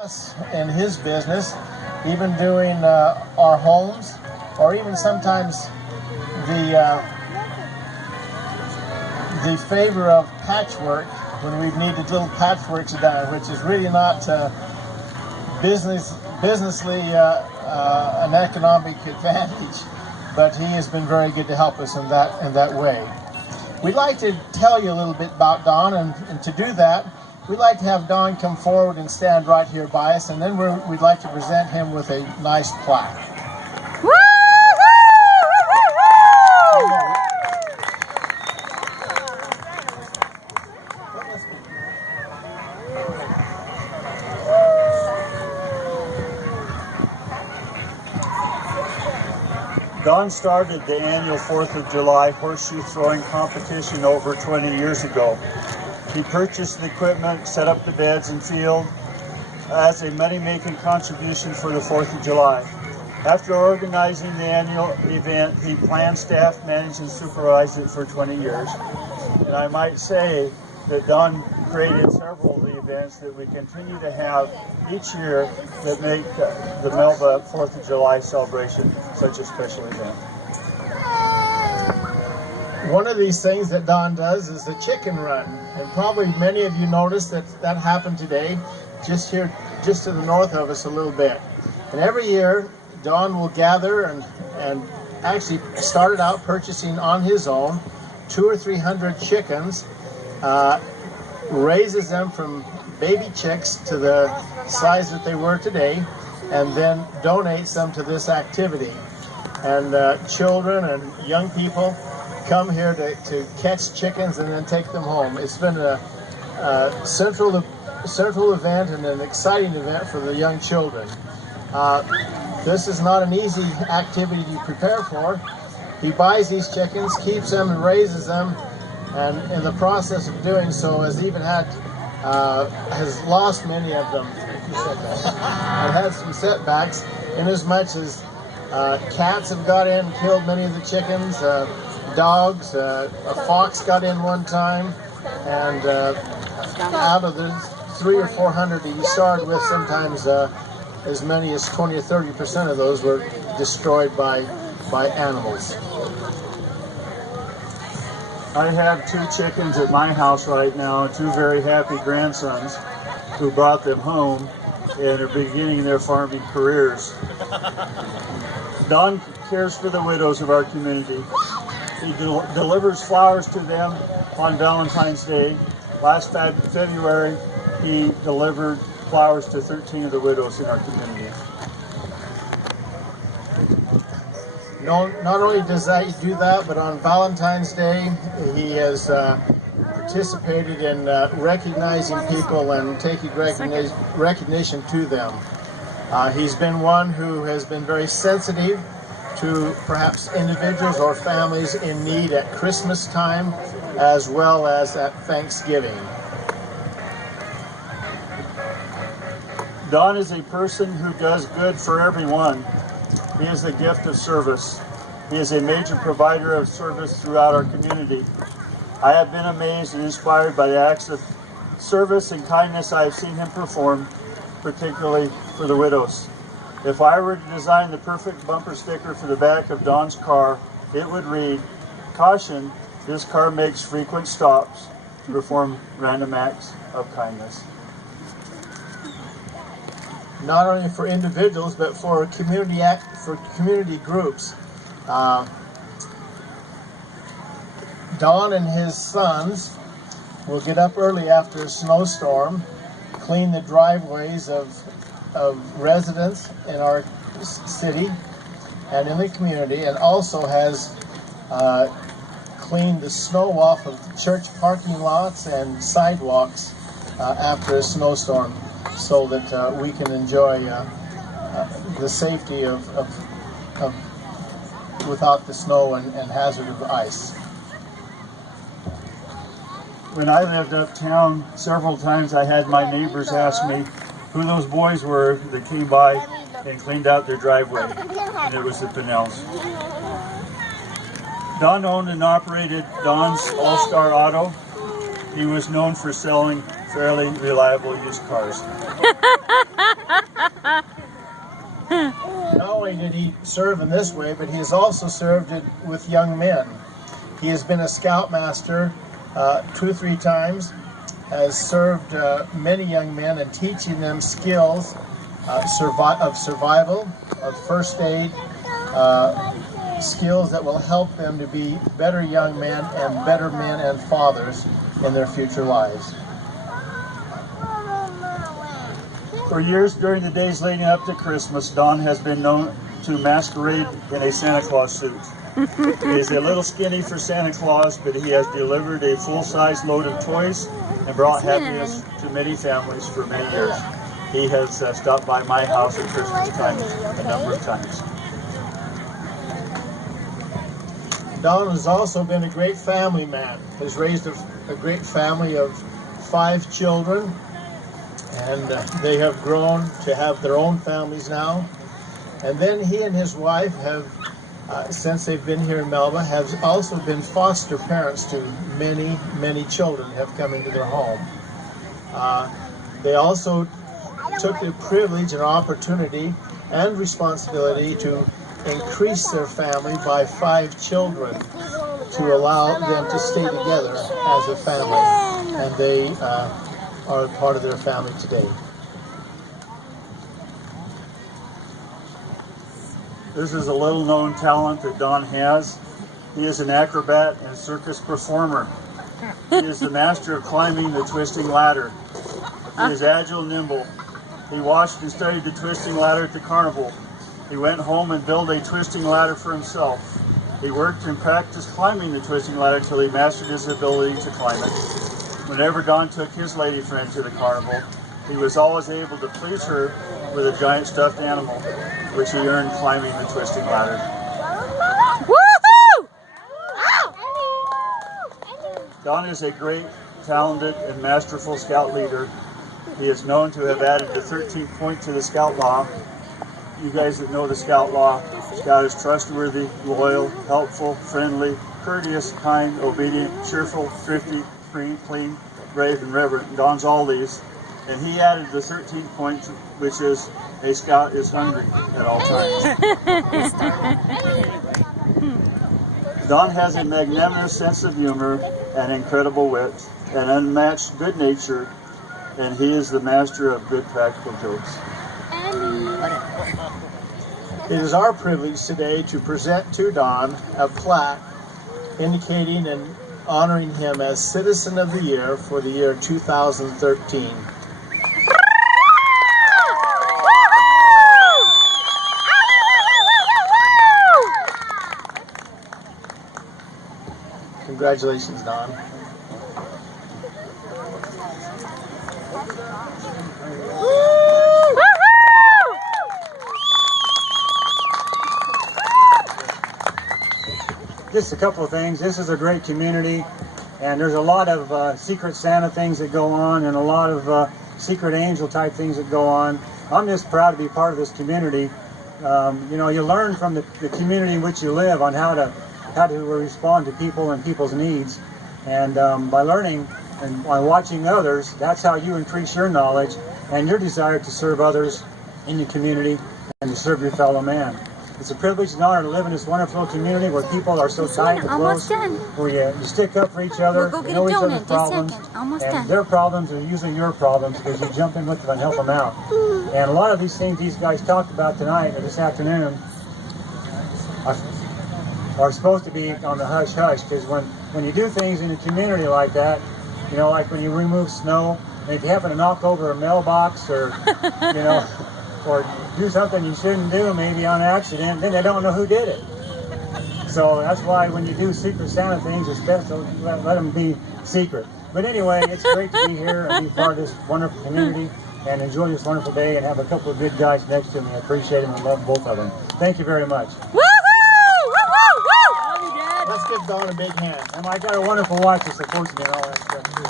us in his business, even doing our homes, or even sometimes the favor of patchwork when we've needed little patchworks done, which is really not businessly an economic advantage, but he has been very good to help us in that way. We'd like to tell you a little bit about Don, and to do that, we'd like to have Don come forward and stand right here by us, and then we'd like to present him with a nice plaque. Don started the annual 4th of July horseshoe throwing competition over 20 years ago. He purchased the equipment, set up the beds and field as a money-making contribution for the 4th of July. After organizing the annual event, he planned, staffed, managed, and supervised it for 20 years. And I might say that Don created several of the events that we continue to have each year that make the Melba 4th of July celebration such a special event. One of these things that Don does is the chicken run, and probably many of you noticed that happened today, just to the north of us a little bit. And every year, Don will gather and actually started out purchasing on his own 200 or 300 chickens, raises them from baby chicks to the size that they were today, and then donates them to this activity. And children and young people come here to catch chickens and then take them home. It's been a central event and an exciting event for the young children. This is not an easy activity to prepare for. He buys these chickens, keeps them, and raises them, and in the process of doing so has lost many of them and had some setbacks, in as much as cats have got in and killed many of the chickens, dogs, a fox got in one time, and out of the 300 or 400 that he started with, sometimes as many as 20 or 30% of those were destroyed by animals. I have 2 chickens at my house right now, 2 very happy grandsons who brought them home and are beginning their farming careers. Don cares for the widows of our community. He delivers flowers to them on Valentine's Day. Last February, he delivered flowers to 13 of the widows in our community. Not only does he do that, but on Valentine's Day, he has participated in recognizing people and taking recognition to them. He's been one who has been very sensitive to perhaps individuals or families in need at Christmas time, as well as at Thanksgiving. Don is a person who does good for everyone. He is a gift of service. He is a major provider of service throughout our community. I have been amazed and inspired by the acts of service and kindness I have seen him perform, particularly for the widows. If I were to design the perfect bumper sticker for the back of Don's car, it would read, "Caution, this car makes frequent stops to perform random acts of kindness." Not only for individuals, but for community groups. Don and his sons will get up early after a snowstorm, clean the driveways of residents in our city and in the community, and also has cleaned the snow off of church parking lots and sidewalks after a snowstorm, so that we can enjoy the safety of without the snow and hazard of ice. When I lived uptown, several times I had my neighbors ask me who those boys were that came by and cleaned out their driveway, and it was the Pannells. Don owned and operated Don's All-Star Auto. He was known for selling fairly reliable used cars. Not only did he serve in this way, but he has also served it with young men. He has been a scoutmaster 2 or 3 times, has served many young men and teaching them skills of survival, of first aid, skills that will help them to be better young men and better men and fathers in their future lives. For years during the days leading up to Christmas, Don has been known to masquerade in a Santa Claus suit. He is a little skinny for Santa Claus, but he has delivered a full-size load of toys and brought happiness to many families for many years. He has stopped by my house at Christmas time a number of times. Don has also been a great family man. Has raised a great family of 5 children, and they have grown to have their own families now. And then he and his wife have, since they've been here in Melba, have also been foster parents to many, many children have come into their home. They also took the privilege and opportunity and responsibility to increase their family by 5 children to allow them to stay together as a family, and they are part of their family today. This is a little-known talent that Don has. He is an acrobat and circus performer. He is the master of climbing the twisting ladder. He is agile and nimble. He watched and studied the twisting ladder at the carnival. He went home and built a twisting ladder for himself. He worked and practiced climbing the twisting ladder until he mastered his ability to climb it. Whenever Don took his lady friend to the carnival, he was always able to please her with a giant stuffed animal, which he earned climbing the twisting ladder. Woohoo! Don is a great, talented, and masterful scout leader. He is known to have added the 13th point to the scout law. You guys that know the scout law, Scout is trustworthy, loyal, helpful, friendly, courteous, kind, obedient, cheerful, thrifty, clean, brave, and reverent. Don's all these. And he added the 13th point, which is a scout is hungry at all times. Don has a magnanimous sense of humor, an incredible wit, an unmatched good nature, and he is the master of good practical jokes. It is our privilege today to present to Don a plaque indicating and honoring him as Citizen of the Year for the year 2013. Congratulations, Don. Just a couple of things. This is a great community, and there's a lot of secret Santa things that go on, and a lot of secret angel type things that go on. I'm just proud to be part of this community. You know, you learn from the community in which you live on how to respond to people and people's needs, and by learning and by watching others, that's how you increase your knowledge and your desire to serve others in the community and to serve your fellow man. It's a privilege and honor to live in this wonderful community where people are so tight and close, where you stick up for each other, you know each other's problems, and their problems are usually your problems because you jump in with them and help them out. And a lot of these things these guys talked about tonight or this afternoon are supposed to be on the hush-hush, because when you do things in a community like that, you know, like when you remove snow, and if you happen to knock over a mailbox or, you know, or do something you shouldn't do, maybe on accident, then they don't know who did it. So that's why when you do Secret Santa things, it's best to let them be secret. But anyway, it's great to be here and be part of this wonderful community and enjoy this wonderful day and have a couple of good guys next to me. I appreciate them and love both of them. Thank you very much. Woohoo! Let's give Don a big hand. And I got a wonderful wife that supports me and all that stuff too.